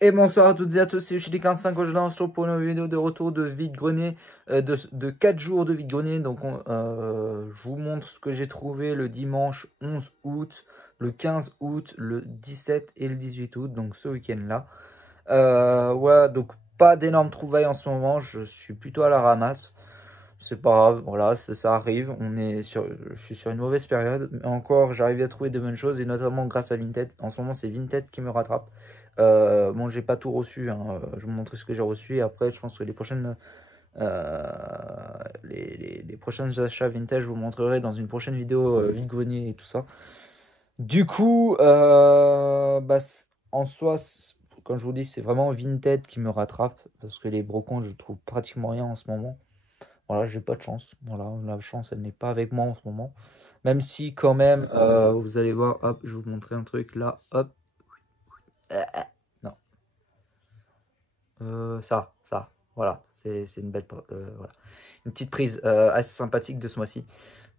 Et bonsoir à toutes et à tous, c'est Ushidi45. Aujourd'hui, on se retrouve pour une vidéo de retour de vide-grenier, de 4 jours de vide-grenier. Donc, je vous montre ce que j'ai trouvé le dimanche 11 août, le 15 août, le 17 et le 18 août, donc ce week-end-là. Ouais, donc pas d'énormes trouvailles en ce moment, je suis plutôt à la ramasse. C'est pas grave, voilà, ça arrive. Je suis sur une mauvaise période, mais encore, j'arrive à trouver de bonnes choses, et notamment grâce à Vinted. En ce moment, c'est Vinted qui me rattrape. Bon, j'ai pas tout reçu, hein. Je vais vous montrer ce que j'ai reçu, et après, je pense que les prochains achats Vinted, je vous montrerai dans une prochaine vidéo vide-grenier et tout ça. Du coup, en soi, comme je vous dis, c'est vraiment Vinted qui me rattrape, parce que les brocons, je trouve pratiquement rien en ce moment. Voilà, j'ai pas de chance. Voilà, la chance, elle n'est pas avec moi en ce moment. Même si, quand même, vous allez voir, hop, je vais vous montrer un truc là, hop. Non. Ça, voilà. C'est une belle, voilà. Une petite prise assez sympathique de ce mois-ci.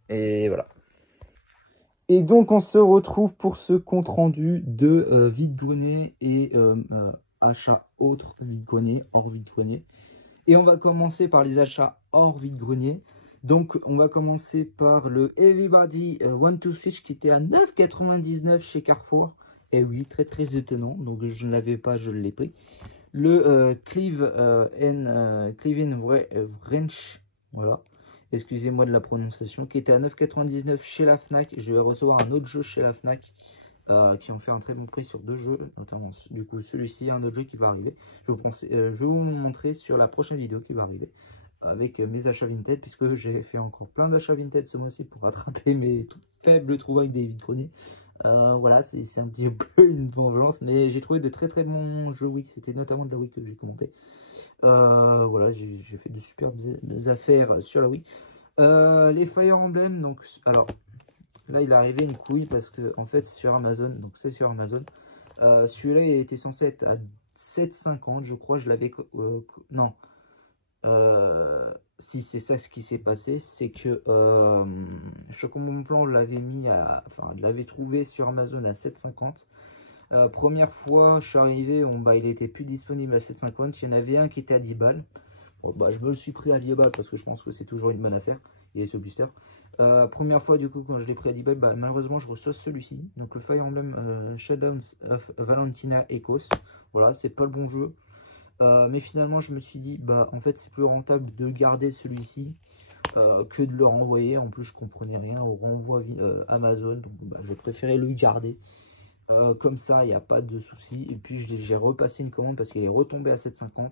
Et voilà. Et donc, on se retrouve pour ce compte rendu de vide-grenier et achat autre vide-grenier, hors vide-grenier. Et on va commencer par les achats hors vide-grenier. Donc, on va commencer par le Everybody Want to Switch qui était à 9,99 chez Carrefour. Et oui, très très étonnant. Donc, je ne l'avais pas, je l'ai pris. Le Cleave Wrench, voilà. Excusez-moi de la prononciation, qui était à 9,99 chez la Fnac. Je vais recevoir un autre jeu chez la Fnac. Qui ont fait un très bon prix sur deux jeux, notamment du coup celui-ci, un autre jeu qui va arriver. Je vais vous montrer sur la prochaine vidéo qui va arriver avec mes achats Vinted, puisque j'ai fait encore plein d'achats Vinted ce mois-ci pour rattraper mes faibles trouvailles des vides-greniers. Voilà, c'est un petit peu une vengeance, mais j'ai trouvé de très très bons jeux Wii, c'était notamment de la Wii que j'ai commenté. Voilà, j'ai fait de superbes affaires sur la Wii. Les Fire Emblem, donc, alors, là, il est arrivé une couille parce que, en fait, c'est sur Amazon. Donc, c'est sur Amazon. Celui-là, il était censé être à 7,50. Je crois, je l'avais... non. Si, c'est ça ce qui s'est passé. C'est que Chocobon Plan l'avait mis à... Enfin, l'avait trouvé sur Amazon à 7,50. Première fois, je suis arrivé, il était plus disponible à 7,50. Il y en avait un qui était à 10 balles. Bon, je me le suis pris à 10 balles parce que je pense que c'est toujours une bonne affaire. Il est ce booster. Première fois, du coup, quand je l'ai pris à 10 balles, malheureusement, je reçois celui-ci. Donc, le Fire Emblem Shadows of Valentina Echoes. Voilà, c'est pas le bon jeu. Mais finalement, je me suis dit, en fait, c'est plus rentable de garder celui-ci que de le renvoyer. En plus, je comprenais rien au renvoi Amazon. Donc, j'ai préféré le garder. Comme ça, il n'y a pas de souci. Et puis, j'ai repassé une commande parce qu'il est retombé à 7,50.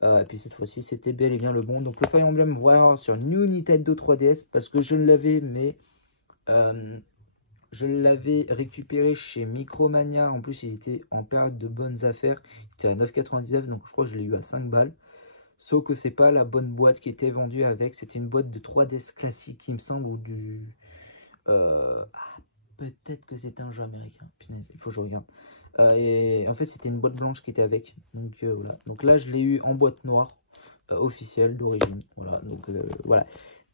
Et puis cette fois-ci, c'était bel et bien le bon. Donc le Fire Emblem Warrior sur New Nintendo 3DS, parce que je l'avais, mais je l'avais récupéré chez Micromania. En plus, il était en période de bonnes affaires. Il était à 9,99, donc je crois que je l'ai eu à 5 balles. Sauf que c'est pas la bonne boîte qui était vendue avec. C'était une boîte de 3DS classique, il me semble, ou du... peut-être que c'était un jeu américain. Punaise, il faut que je regarde. Et en fait, c'était une boîte blanche qui était avec. Donc voilà. Donc là, je l'ai eu en boîte noire officielle d'origine. Voilà. Donc voilà.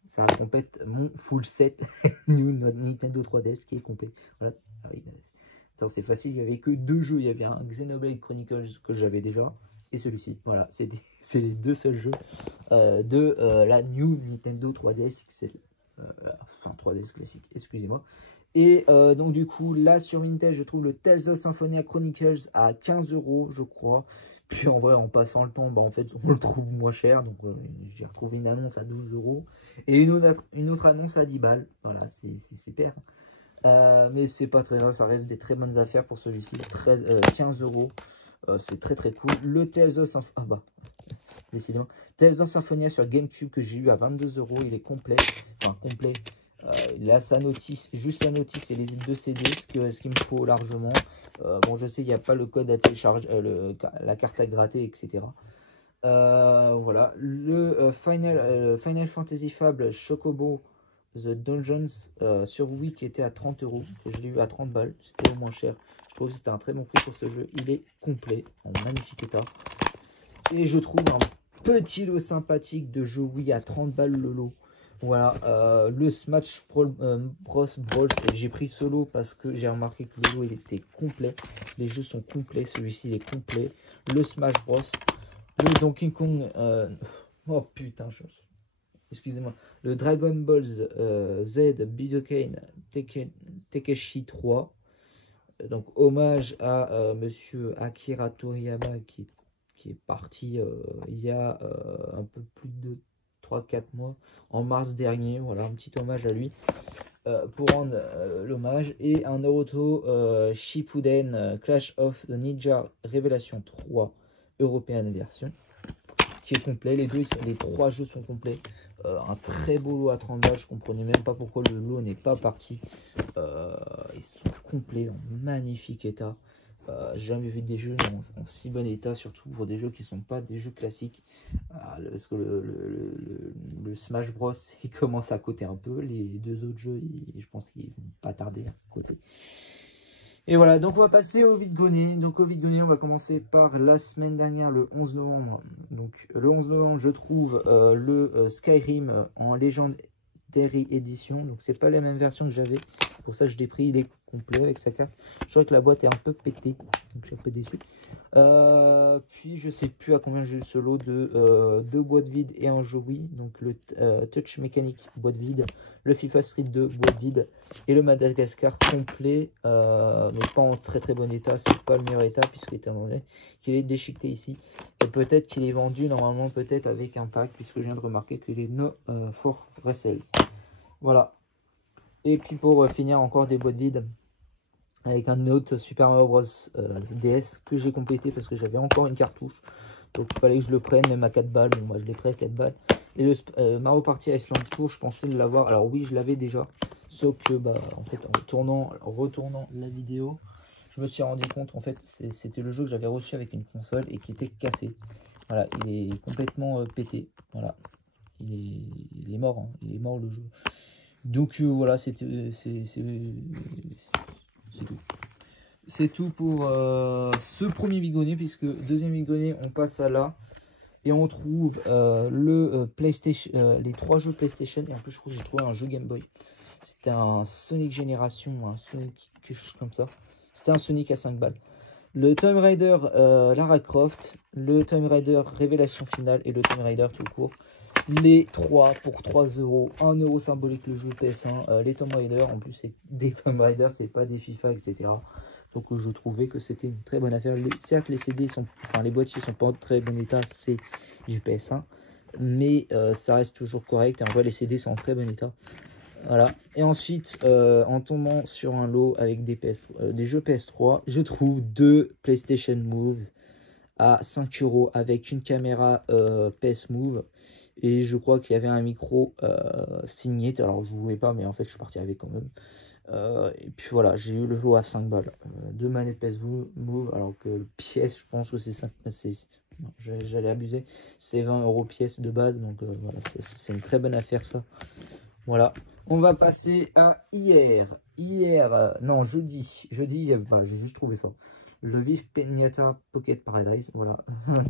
Ça complète mon full set New Nintendo 3DS qui est complet. Voilà. Ah oui, attends, c'est facile. Il n'y avait que deux jeux. Il y avait un Xenoblade Chronicles que j'avais déjà. Et celui-ci. Voilà. C'est les deux seuls jeux de la New Nintendo 3DS XL. Enfin, 3DS classique. Excusez-moi. Et donc du coup, là sur Vinted, je trouve le Tales of Symphonia Chronicles à 15 €, je crois. Puis en vrai, en passant le temps, en fait, on le trouve moins cher. Donc j'ai retrouvé une annonce à 12 € et une autre annonce à 10 balles. Voilà, c'est super. Mais c'est pas très grave, ça reste des très bonnes affaires pour celui-ci. 15 €, c'est très très cool. Le Tales of Symphonia, décidément. Tales of Symphonia sur GameCube que j'ai eu à 22 €, il est complet. Enfin, complet. Là, sa notice, juste sa notice et les deux CD, ce qu'il me faut largement. Bon, je sais, il n'y a pas le code à télécharger, la carte à gratter, etc. Voilà. Le Final Fantasy Fable Chocobo The Dungeons sur Wii qui était à 30 €. Je l'ai eu à 30 balles. C'était au moins cher. Je trouve que c'était un très bon prix pour ce jeu. Il est complet, en magnifique état. Et je trouve un petit lot sympathique de jeux Wii à 30 balles le lot. Voilà, le Smash Bros Brawl, j'ai pris ce lot parce que j'ai remarqué que le lot il était complet. Les jeux sont complets, celui-ci il est complet. Le Smash Bros, le Donkey Kong, oh putain, excusez-moi, le Dragon Ball Z Budokai Tenkaichi 3. Donc hommage à monsieur Akira Toriyama qui est parti il y a un peu plus de 3 4 mois, en mars dernier. Voilà, un petit hommage à lui pour rendre l'hommage. Et un Naruto Shippuden Clash of the Ninja Révélation 3 European version qui est complet. Les 3 jeux sont complets. Un très beau lot à 30 balles. Je comprenais même pas pourquoi le lot n'est pas parti. Ils sont complets, en magnifique état. J'ai jamais vu des jeux en si bon état, surtout pour des jeux qui sont pas des jeux classiques. Parce que le Smash Bros il commence à coter un peu. Les 2 autres jeux, je pense qu'ils vont pas tarder à coter. Et voilà, donc on va passer au vide-grenier. Donc au vide-grenier, on va commencer par la semaine dernière, le 11 novembre. Donc le 11 novembre, je trouve le Skyrim en Legendary Edition. Donc c'est pas la même version que j'avais. Pour ça, je l'ai pris, il est complet avec sa carte. Je crois que la boîte est un peu pétée, donc je suis un peu déçu. Puis je sais plus à combien j'ai eu ce lot de 2 boîtes vides et un jeu Wii. Donc le Touch Mécanique boîte vide, le FIFA Street 2 boîte vide et le Madagascar complet, mais pas en très très bon état. C'est pas le meilleur état puisqu'il est qu'il est déchiqueté ici. Et peut-être qu'il est vendu normalement peut-être avec un pack puisque je viens de remarquer qu'il est no for resale. Voilà. Et puis pour finir, encore des boîtes vides avec un autre Super Mario Bros DS que j'ai complété parce que j'avais encore une cartouche. Donc il fallait que je le prenne, même à 4 balles. Bon, moi je l'ai pris à 4 balles. Et le Mario Party Iceland Tour, je pensais l'avoir. Alors oui, je l'avais déjà. Sauf que, bah, en fait, en retournant la vidéo, je me suis rendu compte, en fait, c'était le jeu que j'avais reçu avec une console et qui était cassé. Voilà, il est complètement pété. Voilà, il est mort, hein. Il est mort le jeu. Donc voilà, c'est tout. C'est tout pour ce premier vide-grenier, puisque deuxième vide-grenier, on passe à là. Et on trouve PlayStation, les 3 jeux PlayStation. Et en plus, je crois que j'ai trouvé un jeu Game Boy. C'était un Sonic Génération, un Sonic, quelque chose comme ça. C'était un Sonic à 5 balles. Le Tomb Raider Lara Croft, le Tomb Raider Révélation Finale et le Tomb Raider tout court. Les 3 pour 3 euros, 1 euro symbolique le jeu PS1. Les Tomb Raider, en plus c'est des Tomb Raider, c'est pas des FIFA, etc. Donc je trouvais que c'était une très bonne affaire. Certes les CD sont, enfin les boîtiers sont pas en très bon état, c'est du PS1. Mais ça reste toujours correct. Et en vrai les CD sont en très bon état. Voilà. Et ensuite, en tombant sur un lot avec des jeux PS3, je trouve 2 PlayStation Moves à 5 euros avec une caméra PS Move. Et je crois qu'il y avait un micro signé. Alors je ne jouais pas, mais en fait je suis parti avec quand même. Et puis voilà, j'ai eu le lot à 5 balles. 2 manettes PS Move, alors que le pièce, je pense que c'est 5. J'allais abuser. C'est 20 euros pièce de base. Donc voilà, c'est une très bonne affaire ça. Voilà. On va passer à hier. Non, jeudi. Bah, j'ai juste trouvé ça. Le Vive Pinata Pocket Paradise. Voilà.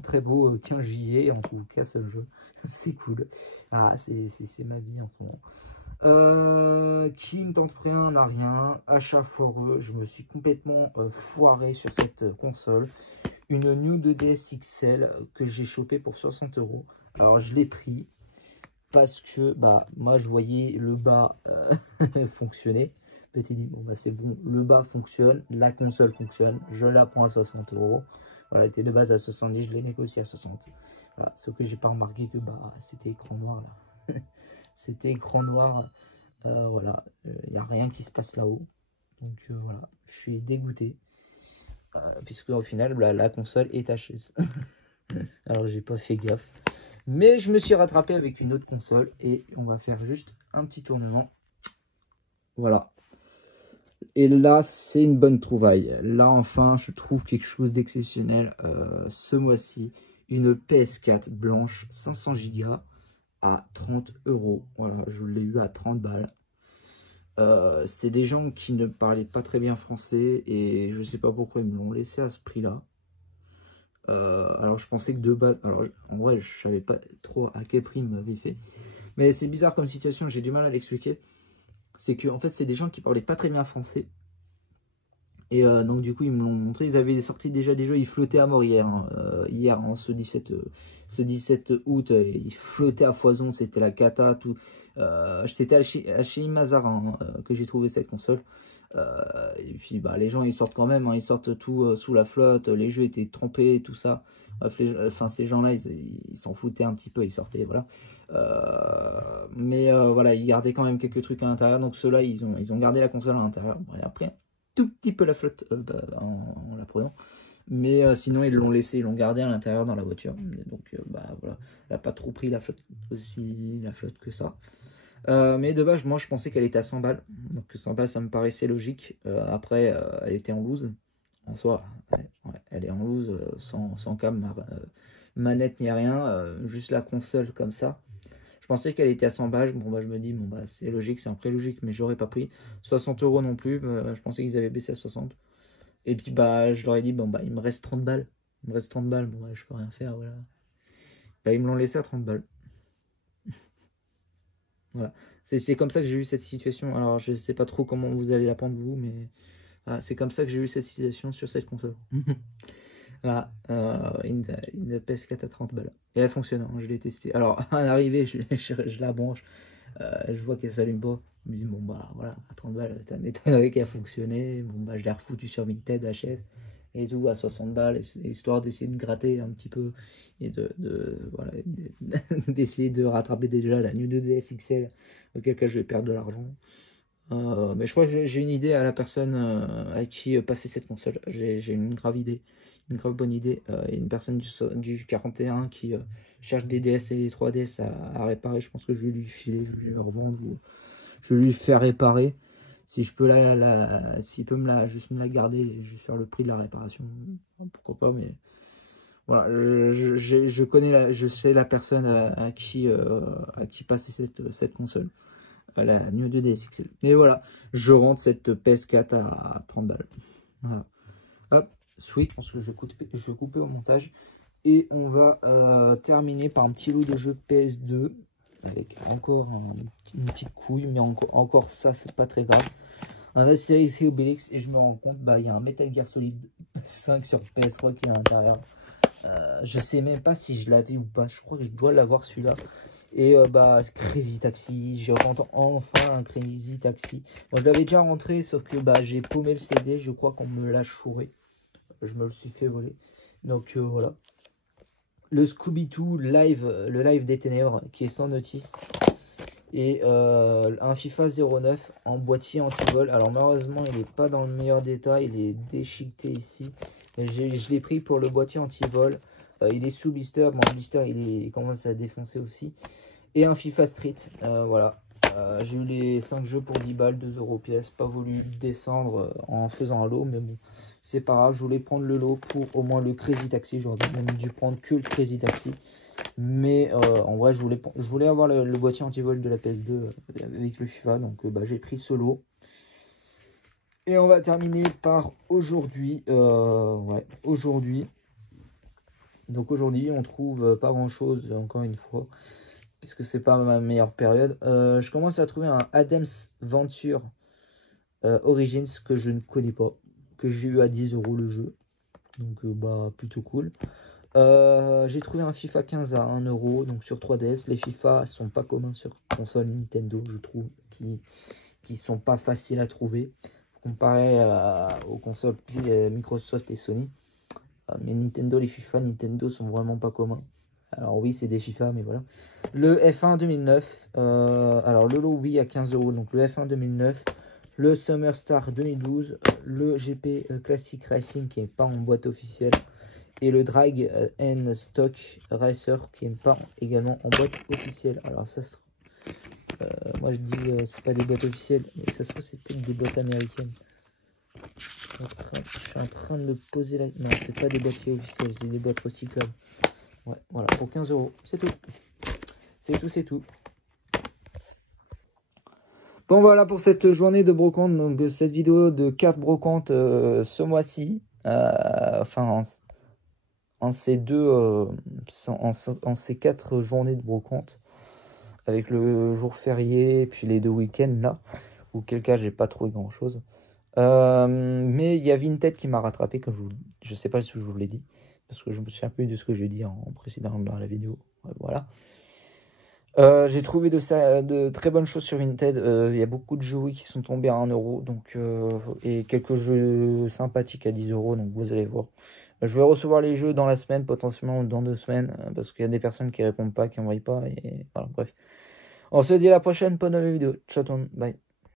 Très beau 15 juillet. En tout cas, ce jeu. C'est cool. Ah, c'est ma vie en ce moment. Qui ne tente rien n'a rien. Achat foireux. Je me suis complètement foiré sur cette console. Une New 2DS XL que j'ai chopé pour 60 euros. Alors, je l'ai pris. Parce que bah moi je voyais le bas fonctionner. Petit dit bon bah c'est bon, le bas fonctionne, la console fonctionne, je la prends à 60 euros. Voilà, elle était de base à 70, je l'ai négocié à 60. Voilà, sauf que j'ai pas remarqué que bah c'était écran noir là. C'était écran noir. Voilà, il n'y a rien qui se passe là-haut. Donc voilà, je suis dégoûté. Puisque au final la console est HS. Alors j'ai pas fait gaffe. Mais je me suis rattrapé avec une autre console et on va faire juste un petit tournement. Voilà. Et là, c'est une bonne trouvaille. Là, enfin, je trouve quelque chose d'exceptionnel. Ce mois-ci, une PS4 blanche 500 Go à 30 euros. Voilà, je l'ai eu à 30 balles. C'est des gens qui ne parlaient pas très bien français et je ne sais pas pourquoi ils me l'ont laissé à ce prix-là. Alors je pensais que de base, alors en vrai je savais pas trop à quel prix il m'avait fait, mais c'est bizarre comme situation, j'ai du mal à l'expliquer. C'est que en fait c'est des gens qui parlaient pas très bien français. Et donc du coup ils me l'ont montré, ils avaient sorti déjà des jeux, ils flottaient à mort hier, hein. Hier en ce 17 août, ils flottaient à foison, c'était la cata, tout. C'était à chez Imazar que j'ai trouvé cette console. Et puis bah, les gens ils sortent quand même, hein, ils sortent tout sous la flotte, les jeux étaient trempés, tout ça. Bref, enfin, ces gens-là ils s'en foutaient un petit peu, ils sortaient, voilà. Mais voilà, ils gardaient quand même quelques trucs à l'intérieur, donc ceux-là ils ont gardé la console à l'intérieur. Bon, et après, tout petit peu la flotte en la prenant. Mais sinon, ils l'ont laissé, ils l'ont gardé à l'intérieur dans la voiture. Donc, bah voilà, elle n'a pas trop pris la flotte aussi, la flotte que ça. Mais de base, moi, je pensais qu'elle était à 100 balles. Donc, 100 balles, ça me paraissait logique. Après, elle était en loose. En soi, ouais, elle est en loose, sans câble, manette ni rien. Juste la console comme ça. Je pensais qu'elle était à 100 balles. Bon, bah, je me dis, bon, bah, c'est logique, c'est un prix logique, mais j'aurais pas pris 60 € non plus. Je pensais qu'ils avaient baissé à 60. Et puis, bah, je leur ai dit, bon, bah, il me reste 30 balles. Il me reste 30 balles. Bon, ouais, je peux rien faire, voilà. Bah, ils me l'ont laissé à 30 balles. Voilà. C'est comme ça que j'ai eu cette situation. Alors, je sais pas trop comment vous allez la prendre, vous, mais voilà, c'est comme ça que j'ai eu cette situation sur cette console. Voilà, une PS4 à 30 balles. Et elle fonctionne, hein, je l'ai testé. Alors, à l'arrivée, je la branche. Je vois qu'elle s'allume pas. Je me dis, bon, bah voilà, à 30 balles, ça m'étonnerait qu'elle fonctionnait. Bon, bah, je l'ai refoutu sur Vinted, HS et tout, à 60 balles, histoire d'essayer de gratter un petit peu et voilà, d'essayer de rattraper déjà la New 2DS XL, auquel cas je vais perdre de l'argent. Mais je crois que j'ai une idée à la personne à qui passer cette console. J'ai une grave idée, une grave bonne idée. Il y a une personne du 41 qui cherche des DS et des 3DS à réparer. Je pense que je vais lui filer, je vais lui revendre ou je vais lui faire réparer. Si je peux s'il peut juste me la garder et juste faire le prix de la réparation, pourquoi pas, mais voilà, je connais je sais la personne à qui passer cette console, à la New 2DS XL. Mais voilà, je rentre cette PS4 à 30 balles. Voilà. Hop, switch, je pense que je vais couper au montage. Et on va terminer par un petit lot de jeux PS2 avec encore une petite couille, mais encore ça, c'est pas très grave. Un Astérix et Obélix, et je me rends compte, bah il y a un Metal Gear Solid 5 sur PS3 qui est à l'intérieur. Je sais même pas si je l'avais ou pas, je crois que je dois l'avoir celui-là. Et bah Crazy Taxi, je rentre enfin un Crazy Taxi. Bon, je l'avais déjà rentré, sauf que bah j'ai paumé le CD, je crois qu'on me l'a chouré. Je me le suis fait voler. Donc voilà. Le Scooby-Doo live, le live des ténèbres qui est sans notice. Et un FIFA 09 en boîtier anti-vol. Alors malheureusement il n'est pas dans le meilleur d'état, il est déchiqueté ici. Je l'ai pris pour le boîtier anti-vol. Il est sous blister, bon blister il commence à défoncer aussi. Et un FIFA Street, voilà. J'ai eu les 5 jeux pour 10 balles, 2 € pièce. Pas voulu descendre en faisant un lot, mais bon, c'est pas grave. Je voulais prendre le lot pour au moins le Crazy Taxi. J'aurais même dû prendre que le Crazy Taxi. Mais en vrai, je voulais avoir le boîtier anti-vol de la PS2 avec le FIFA. Donc bah, j'ai pris ce lot. Et on va terminer par aujourd'hui. Ouais, aujourd'hui. Donc aujourd'hui, on trouve pas grand chose, encore une fois, puisque c'est pas ma meilleure période. Je commence à trouver un Adam's Venture Origins que je ne connais pas, que j'ai eu à 10 € le jeu. Donc bah plutôt cool. J'ai trouvé un FIFA 15 à 1 €, donc sur 3DS. Les FIFA sont pas communs sur console Nintendo, je trouve, qui sont pas faciles à trouver, comparé aux consoles Microsoft et Sony. Mais Nintendo, les FIFA Nintendo sont vraiment pas communs. Alors oui, c'est des FIFA, mais voilà. Le F1 2009, alors le lot oui à 15 €, donc le F1 2009, le Summer Star 2012, le GP Classic Racing qui n'est pas en boîte officielle, et le Drag N Stock Racer qui n'est pas également en boîte officielle. Alors ça, moi je dis c'est pas des boîtes officielles, mais ça se trouve c'est peut-être des boîtes américaines. Je suis en train de me poser la... Non, c'est pas des boîtiers officiels, c'est des boîtes recyclables. Ouais, voilà, pour 15 €, c'est tout. C'est tout. Bon, voilà pour cette journée de brocante, donc cette vidéo de 4 brocantes ce mois-ci. Enfin, en ces en ces 4 journées de brocante, avec le jour férié et puis les 2 week-ends là, auquel cas j'ai pas trouvé grand chose. Mais il y a Vinted qui m'a rattrapé, comme je sais pas si je vous l'ai dit, parce que je me souviens plus de ce que j'ai dit en précédent dans la vidéo. Ouais, voilà. J'ai trouvé de très bonnes choses sur Vinted. Il y a beaucoup de jeux qui sont tombés à 1 euro, donc, et quelques jeux sympathiques à 10 euros, donc vous allez voir. Je vais recevoir les jeux dans la semaine, potentiellement ou dans 2 semaines, parce qu'il y a des personnes qui répondent pas, qui n'envoient pas, et voilà, bref. On se dit à la prochaine pour une nouvelle vidéo. Ciao tout le monde, bye.